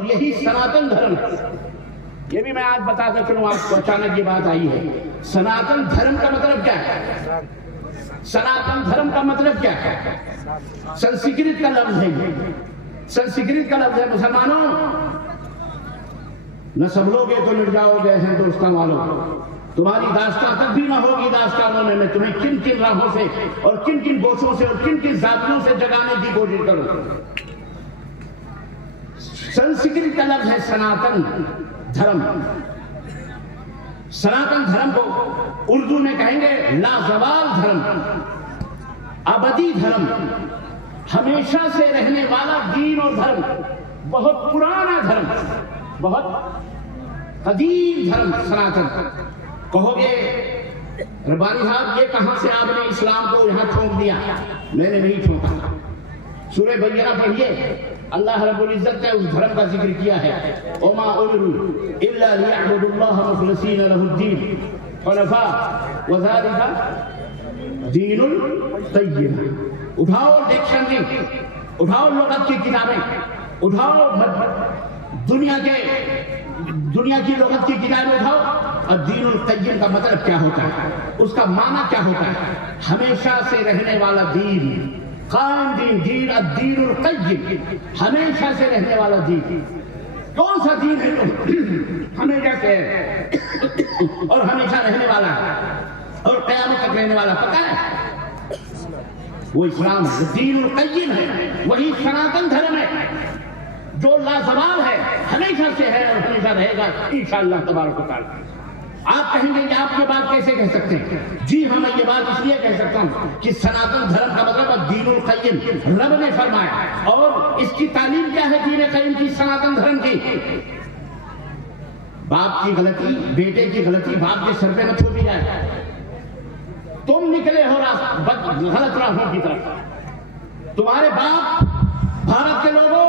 اور یہی سناتن دھرم ہے۔ یہ بھی میں آج بتاتا چلوں آپ کو، اچانک یہ بات آئی ہے۔ سناتن دھرم کا مطلب کیا ہے؟ سناتن دھرم کا مطلب کیا ہے؟ سنسکرت کا لفظ ہے، سنسکرت کا لفظ ہے۔ مسلمانوں، نہ سنبھلو گے تو مٹ جاؤ گے ہندوستان والوں، تمہاری داستان تک بھی نہ ہوگی داستانوں میں تمہیں کن کن راہوں سے اور کن کن گوشوں سے اور کن کن زاویوں سے جگانے کی کوشش کرو۔ سنسکرت کا لفظ ہے سناتن دھرم۔ سناتن دھرم کو اردو میں کہیں گے لازوال دھرم، ابدی دھرم، ہمیشہ سے رہنے والا دین اور دھرم، بہت پرانا دھرم، بہت قدیم دھرم سناتن۔ کہو گے ربانی صاحب یہ کہاں سے آپ نے اسلام کو یہاں ٹھونک دیا؟ میں نے نہیں ٹھونکا۔ سورہ بینہ پڑھیے، اللہ رب العزت نے اس دھرم کا ذکر کیا ہے، وما امروا الا ليعبدوا الله مخلصين له الدين حنفاء وذلك دین القیم۔ اٹھاؤ ڈکشنری، اٹھاؤ لغت کی کتابیں، اٹھاؤ دنیا کی لغت کی کتابیں اٹھاؤ، اور دین القیم کا مطلب کیا ہوتا ہے، اس کا معنی کیا ہوتا ہے؟ ہمیشہ سے رہنے والا دین، قائم دین، دین الدین القیم، ہمیشہ سے رہنے والا دین۔ کون سا دین ہے جو ہمیشہ سے اور ہمیشہ رہنے والا ہے اور قیامت تک رہنے والا؟ پتہ ہے وہ اسلام ہے، دین القیم ہے، وہی سناتن دھرم ہے جو لازوال ہے، ہمیشہ سے ہے اور ہمیشہ رہے گا انشاءاللہ تبارک و تعالی۔ آپ کہیں گے کہ آپ یہ بات کیسے کہہ سکتے ہیں؟ جی ہاں، میں یہ بات اس لیے کہہ سکتا ہوں کہ سناتن دھرم کا مطلب دین القیم رب نے فرمایا، اور اس کی تعلیم کیا ہے دین قیم کی، سناتن دھرم کی؟ باپ کی غلطی، بیٹے کی غلطی باپ کے سر پہ نہ تھوپی جائے۔ تم نکلے ہو غلط راہوں کی طرف، تمہارے باپ، بھارت کے لوگوں،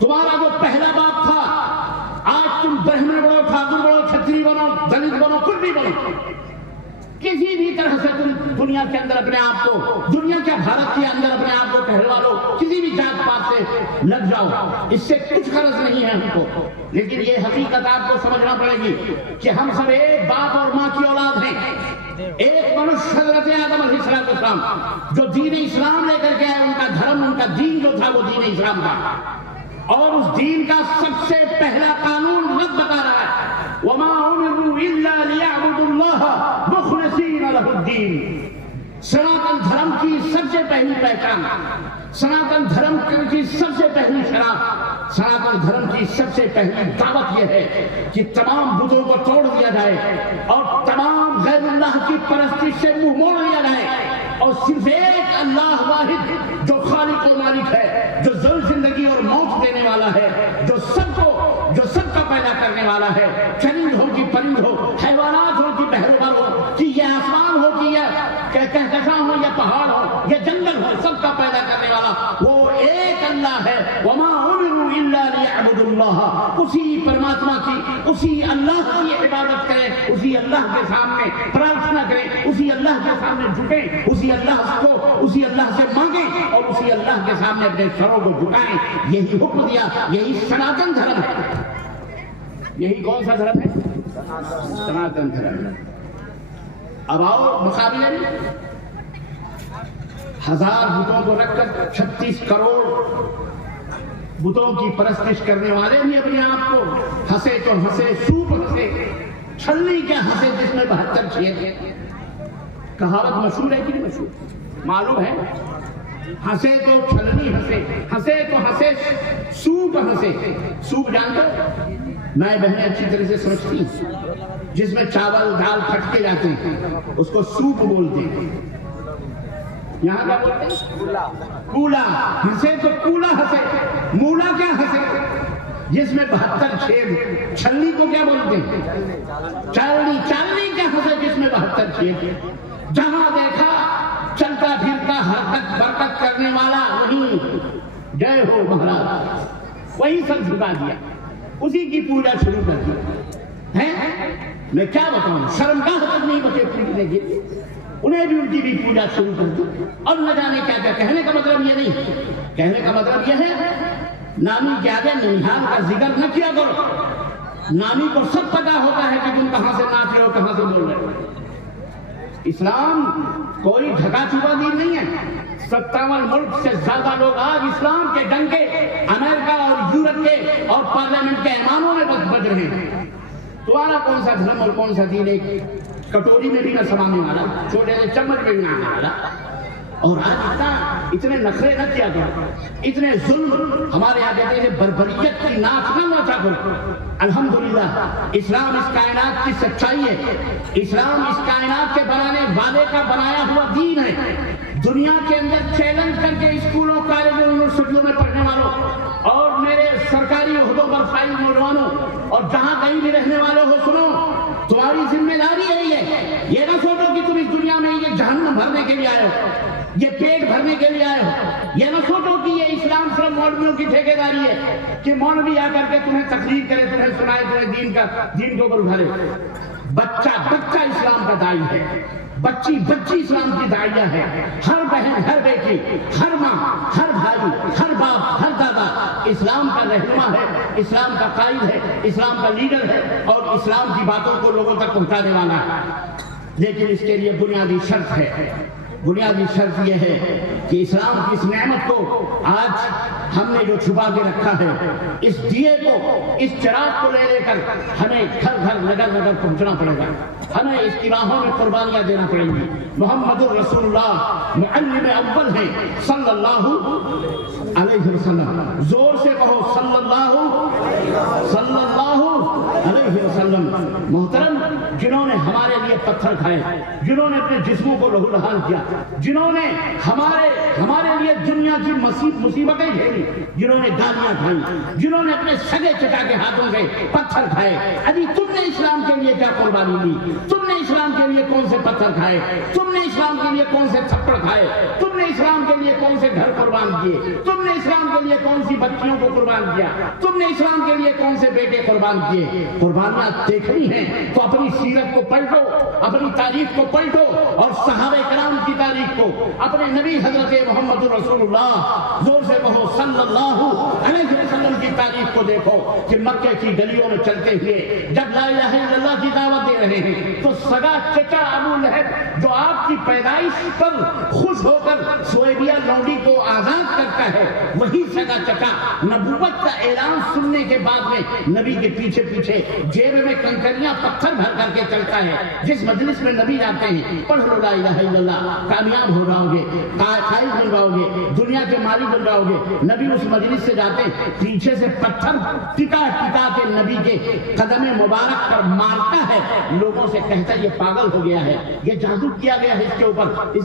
تمہارا جو پہلا باپ تھا، آج تم برہمن بنو، ٹھاکر بنو، چھتری بنو، دلت بنو، کچھ بھی بنو، کسی بھی طرح سے تم دنیا کے اندر اپنے آپ کو، دنیا کے بھارت کے اندر اپنے آپ کو کہلوا لو، کسی بھی ذات پات سے لگ جاؤ، اس سے کچھ غرض نہیں ہے ہم کو۔ لیکن یہ حقیقت آپ کو سمجھنا پڑے گی کہ ہم سب ایک باپ اور ماں کی اولاد ہیں۔ ایک منشیہ حضرت آدم علیہ السلام جو دین اسلام لے کر کے آئے، ان کا دھرم، ان کا دین جو تھا وہ دین اسلام تھا، اور اس دین کا سب سے پہلا قانون رب بتا رہا ہے، وما امروا الا ليعبدوا الله مخلصين له الدين۔ سناتن دھرم کی سب سے پہلی پہچان، سناتن دھرم کی سب سے پہلی شرح، سناتن دھرم کی سب سے پہلی دعوت یہ ہے کہ تمام بتوں کو توڑ دیا جائے اور تمام غیر اللہ کی پرستش سے منہ موڑ لیا جائے، اور صرف ایک اللہ واحد جو خالق و مالک ہے، جو زندگی اور موت دینے والا ہے، جو سب کا پیدا کرنے والا ہے، چرند ہو کہ پرند ہو، حیوانات ہو کہ بحر ہو، کہ یہ آسمان ہو کہ یہ کہکشاں ہو یا پہاڑ ہو یا جنگل ہو، سب کا پیدا کرنے والا وہ ایک اللہ ہے۔ وما امروا الا ليعبدوا الله، اسی پرماتما کی، اسی اللہ کی عبادت کریں، اسی اللہ کے سامنے پرارتھنا کریں، اسی اللہ کے سامنے جھکیں، اسی اللہ سے مانگیں اور اسی اللہ کے سامنے اپنے سروں کو جھکائیں۔ یہی حکم دیا، یہی سناتن دھرم ہے۔ یہی کون سا دھرم ہے؟ سناتن دھرم۔ اب آؤ مقابلے میں 1000 بتوں کو رکھ کر 36 کروڑ بتوں کی پرستش کرنے والے بھی اپنے آپ کو ہنسے تو ہنسے، سوپ ہنسے، چھلنی کے ہنسے جس میں 72 چھید۔ کہاوت مشہور ہے کہ نہیں مشہور؟ معلوم ہے، ہنسے تو چھلنی ہنسے، ہنسے تو ہنسے، سوپ ہنسے۔ سوپ جانتے ہو؟ میں بہنیں اچھی طرح سے سمجھتی ہیں، جس میں چاول دال پھٹکے جاتے ہیں اس کو سوپ بولتے ہیں۔ یہاں کیا بولتے ہیں؟ کولا۔ ہنسے تو کولا ہنسے، مولا کیا ہنسے جس میں 72 چھید۔ چھلنی کو کیا بولتے ہیں؟ چالنی۔ چالنی کیا ہنسے جس میں 72 چھید۔ جہاں دیکھا چلتا پھرتا حرکت برکت کرنے والا وہی جے ہو مہاراج، وہی سب جھکا دیا، اسی کی پوجا شروع کر دی ہے۔ میں کیا بتاؤں، شرمگاہ تک نہیں بچے پوجنے کے، انہیں بھی ان کی بھی پوجا شروع کر دی، اور نہ جانے کیا کیا۔ کہنے کا مطلب یہ نہیں، کہنے کا مطلب یہ ہے نانی کے آگے ننیحال کا ذکر نہ کیا کرو. نانی کو سب پتا ہوتا ہے کہ تم کہاں سے ناچ رہے ہو, کہاں سے بول رہے ہو. اسلام کوئی ڈھکا چھپا دین نہیں ہے. 57 ملک سے زیادہ لوگ آج اسلام کے ڈنکے امریکہ اور یورپ کے اور پارلیمنٹ کے ایوانوں میں بج رہے ہیں. تمہارا کون سا دھرم اور کون سا دین ایک کٹوری میں بھی نہ سمانے والا, چھوٹے سے چمچ میں بھی نہ آنے والا. اور آج اتنے نخرے نہ کیا کرو, اتنے ظلم ہمارے یہاں کہتے ہیں بربریت کی ناچ نہ ناچا کرو. الحمدللہ اسلام اس کائنات کی سچائی ہے. اسلام اس کائنات کے بنانے والے کا بنایا ہوا دین ہے. دنیا کے اندر چیلنج کر کے اسکولوں, کالجوں, یونیورسٹیوں میں پڑھنے والوں اور میرے سرکاری عہدوں پر فائز نوجوانوں اور جہاں کہیں بھی رہنے والوں ہو, سنو, تمہاری ذمہ داری ہے یہ نہ سوچو کہ تم اس دنیا میں یہ جہنم بھرنے کے لیے آئے ہو, یہ پیٹ بھرنے کے لیے آئے ہو. یہ نہ سوچو کہ یہ اسلام صرف مولویوں کی ٹھیکیداری ہے کہ مولوی آ کر کے تمہیں تقریر کرے, تمہیں سنائے, تمہیں دین کے اوپر اٹھا لے. بچہ اسلام کا داعی ہے, بچی اسلام کی داعیہ ہے. ہر بہن, ہر بیٹی, ہر ماں, ہر بھائی, ہر باپ, ہر دادا اسلام کا رہنما ہے, اسلام کا قائد ہے, اسلام کا لیڈر ہے اور اسلام کی باتوں کو لوگوں تک پہنچانے والا ہے. لیکن اس کے لیے بنیادی شرط ہے. بنیادی شرط یہ ہے کہ اسلام کی اس نعمت کو آج ہم نے جو چھپا کے رکھا ہے, اس دیے کو, اس چراغ کو لے کر ہمیں گھر گھر, نگر نگر پہنچنا پڑے گا. ہمیں اس کی راہوں میں قربانیاں دینا پڑیں گی. محمد رسول اللہ معلم اول ہے صلی اللہ علیہ وسلم. زور سے کہو صلی اللہ علیہ وسلم. محترم, جنہوں نے ہمارے لیے پتھر کھائے, جنہوں نے اپنے جسموں کو لہو لہان کیا, جنہوں نے ہمارے لیے دنیا کی مصیبتیں جھیلی, جنہوں نے گالیاں کھائیں, جنہوں نے اپنے سگے چچا کے ہاتھوں سے پتھر کھائے, ابھی تم نے اسلام کے لیے کیا قربانی دی؟ تم نے اسلام کے لیے کون سے پتھر کھائے؟ تم نے اسلام کے لیے کون سے تھپڑ کھائے؟ تم نے اسلام کے لیے کون سے گھر قربان کیے؟ تم نے اسلام کے لیے کون سی بچیوں کو قربان کیا؟ تم نے اسلام کے لیے کون سے بیٹے قربان کیے؟ قربانیاں دیکھنی ہیں تو اپنی سیرت کو پلٹو, اپنی تاریخ کو پلٹو اور صحابہ کرام کی تاریخ کو, اپنے نبی حضرت محمد رسول اللہ, زور سے کہو صلی اللہ علیہ وسلم کی تاریخ کو دیکھو کہ مکے کی گلیوں میں چلتے ہوئے جب لا الہ الا اللہ کی دعوت دے رہے ہیں تو سگا چچا ابو لہب جو آپ کی پیدائش پر خوش ہو کر سویبیہ لونڈی کو آزاد کرتا ہے, وہی سگا چچا نبوت کا اعلان سننے کے بعد میں نبی کے پیچھے پیچھے جیب میں کنکریاں پتھر بھر کر کے چلتا ہے. جس مجلس میں نبی جاتے ہیں, پڑھ لو لا الہ الا اللہ, کامیاب ہو جاؤ گے, قائد بن جاؤ گے, دنیا کے مالک بن جاؤ گے. نبی اس مجلس سے جاتے ہیں, پیچھے سے پتھر ٹکا کے نبی کے قدم مبارک پر مارتا ہے, لوگوں سے کہتا ہے یہ پاگل ہو گیا ہے, یہ جادو کیا گیا ہے اس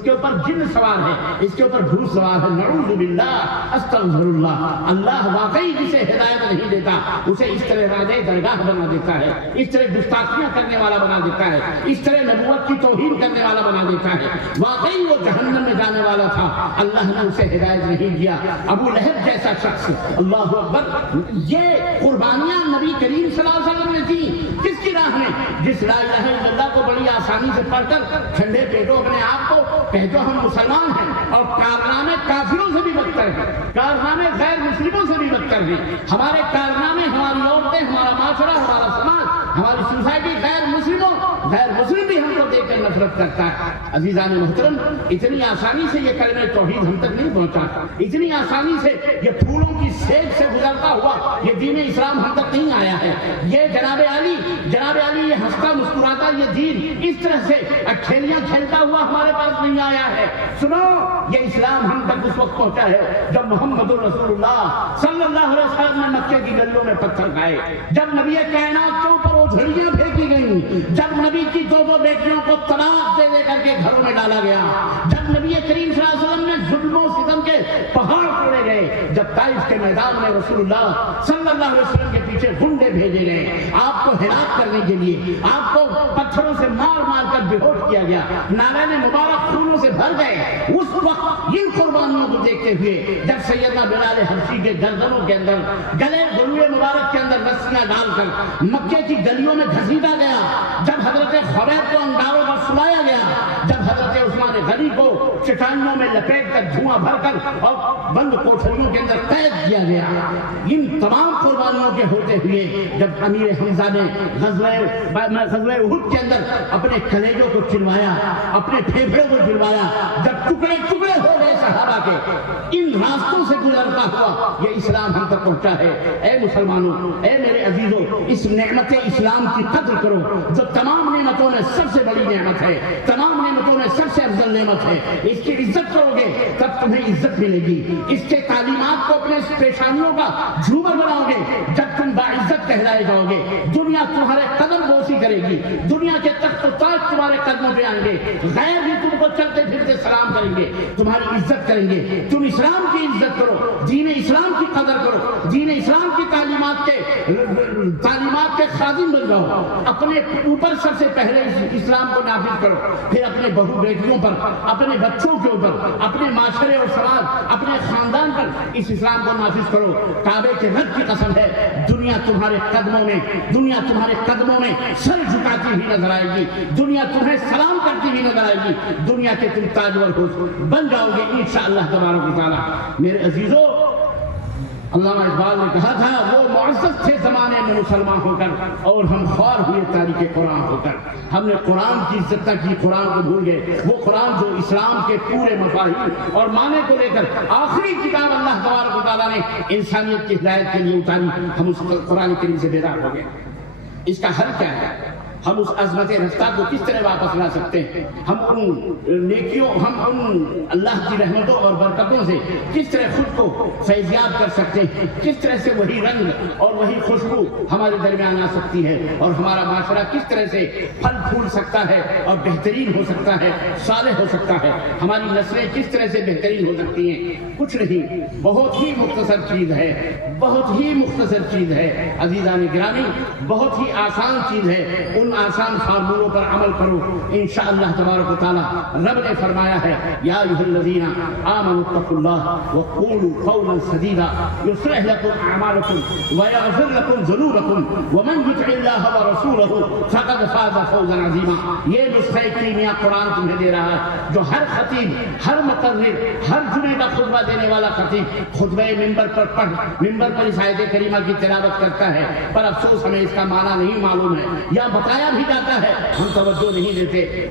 کے اوپر جن سوار ہے, اس کے اوپر بھوت سوار ہے. نعوذ باللہ, استغفر اللہ. اللہ واقعی جسے ہدایت نہیں دیتا اسے اس طرح راجے درگاہ بنا دیتا ہے, اس طرح گستاخیاں کرنے والا بنا دیتا ہے, اس طرح نبوت کی توہین کرنے والا بنا دیتا ہے. واقعی وہ جہنم میں جانے والا تھا, اللہ نے اسے ہدایت نہیں دیا. ابو لہب جیسا شخص, اللہ اکبر, یہ قربانیاں نبی کریم صلی اللہ علیہ وسلم نے دی کس کی راہ میں؟ جس لا الہ الا اللہ کو بڑی آسانی سے پڑھ کر ٹھنڈے پیٹوں اپنے آپ کو کہتے ہم مسلمان ہیں, اور کارنامے کافروں سے بھی بدتر ہیں, کارنامے غیر مسلموں سے بھی بدتر ہیں. ہمارے کارنامے, ہماری عورتیں, ہمارا معاشرہ, ہمارا سماج, ہماری سوسائٹی غیر مسلم بھی ہم کو دیکھ کر نفرت کرتا ہے. عزیزان محترم, اتنی آسانی سے یہ کلمہ توحید ہم تک نہیں پہنچا, اتنی آسانی سے یہ پھولوں کی سیک سے گزرتا ہوا یہ دین اسلام ہم تک نہیں آیا ہے. یہ جناب علی یہ ہنستا مسکراتا یہ دین اس طرح سے کھیلیاں کھیلتا ہوا ہمارے پاس نہیں آیا ہے. سنو, یہ اسلام ہم تک اس وقت پہنچا ہے جب محمد رسول اللہ صلی اللہ علیہ وسلم نے مکے کی گلیوں میں پتھر کھائے, جب نبی کائنات کے اوپر اوجھڑیاں پھینکی گئیں, جب نبی کی 2 بیٹیوں کو طلاق دے کر کے گھروں میں ڈالا گیا, جب نبی کریم صلی اللہ علیہ وسلم نے ظلم و ستم کے پہاڑ توڑے گئے, جب طائف کے میدان میں رسول اللہ صلی اللہ علیہ وسلم کے پیچھے گنڈے بھیجے گئے آپ کو ہلاک کرنے کے لیے, آپ کو پتھروں سے مار کر بے ہوش کیا گیا, نالے مبارک خونوں سے بھر گئے, اس وقت ان قربانیوں کو دیکھتے ہوئے جب سیدنا بلال حبشی کے گردنوں کے اندر, گلے گلوئے مبارک کے اندر رسیاں ڈال کر مکے کی گلیوں میں گھسیٹا گیا, جب حضرت خبیب کو انگاروں پر سلایا گیا, جب حضرت عثمان غنی دھرتی کو چٹانوں میں لپیٹ کر دھواں بھر کر اور بند کوٹھریوں کے اندر قید کیا گیا. ان تمام قربانیوں کے ہوتے ہوئے جب امیر حمزہ نے غزوہ احد کے اندر اپنے کلیجوں کو چلوایا, اپنے پھیپھڑوں کو چلوایا, جب ٹکڑے ٹکڑے ہو گئے صحابہ کے, ان راستوں سے گزرتا ہوا یہ اسلام ہم تک پہنچا ہے. اے مسلمانوں, اے میرے عزیزوں, اس نعمت اسلام کی قدر کرو جو تمام نعمتوں میں سب سے بڑی نعمت ہے, تمام نعمتوں میں سب سے افضل نعمت ہے. اس کی عزت کرو گے تب تمہیں عزت ملے گی. اس کے تعلیمات کو اپنے پیشانیوں کا جھومر بناؤ گے جب تم باعزت کہلائے جاؤ گے. دنیا تمہارے قدم بوسی کرے گی, دنیا کے تخت و تاج تمہارے قدموں پہ آئیں گے, غیر بھی تم کو چلتے پھرتے سلام کریں گے, تمہاری عزت کریں گے. تم اسلام کی عزت کرو, دین اسلام کی قدر کرو, دین اسلام کی تعلیمات کے خادم بن جاؤ. اپنے اوپر سب سے پہلے اسلام کو نافذ کرو, پھر اپنے بہو بیٹیوں پر, اپنے بچوں کے اوپر, اپنے معاشرے اور سماج, اپنے خاندان پر اس اسلام کو نافذ کرو. کعبے کے رب کی قسم ہے, دنیا تمہارے قدموں میں سر جھکاتی ہوئی نظر آئے گی, دنیا تمہیں سلام کرتی ہوئی نظر آئے گی. دنیا کے تم تاجور بن جاؤ گے انشاءاللہ تبارک و تعالی. میرے عزیزوں, علامہ اقبال نے کہا تھا وہ معزز تھے زمانے میں مسلمان ہو کر اور ہم خوار ہوئے تاریخ قرآن ہو کر. ہم نے قرآن کی عزت کی, قرآن کو بھول گئے. وہ قرآن جو اسلام کے پورے مفاہیم اور معنی کو لے کر آخری کتاب اللہ تبارک و تعالیٰ نے انسانیت کی ہدایت کے لیے اتاری, ہم اس قرآن کریم سے بیدار ہو گئے. اس کا حل کیا ہے؟ ہم اس عظمت رفتہ کو کس طرح واپس لا سکتے ہیں؟ ہم ان نیکیوں, ہم ان اللہ کی رحمتوں اور برکتوں سے کس طرح خود کو فیضیاب کر سکتے ہیں؟ کس طرح سے وہی رنگ اور وہی خوشبو ہمارے درمیان آ سکتی ہے, اور ہمارا معاشرہ کس طرح سے پھل پھول سکتا ہے اور بہترین ہو سکتا ہے, صالح ہو سکتا ہے, ہماری نسلیں کس طرح سے بہترین ہو سکتی ہیں؟ کچھ نہیں, بہت ہی مختصر چیز ہے, بہت ہی مختصر چیز ہے عزیزان گرامی, بہت ہی آسان چیز ہے. ان آسان فارمولوں پر عمل کرو, انشاءاللہ تبارک و تعالی. رب نے فرمایا ہے یا ایھا الذین آمنوا اتقوا اللہ وقولوا قولا سدیدا یصلح لکم اعمالکم ویغفر لکم ذنوبکم ومن یطع اللہ ورسولہ فقد فاز فوزا عظیما. یہ نسخہ کیمیا قرآن تمہیں دے رہا ہے جو ہر خطیب, ہر مقرر, ہر جمعے کا خطبہ دینے والا خطیب خطبہ ممبر پر پڑھ, ممبر پر اس آیت کریمہ کی تلاوت کرتا ہے, پر افسوس ہمیں اس کا معنی نہیں معلوم ہے, یا بتایا بھی جاتا ہے ہم توجہ نہیں دیتے.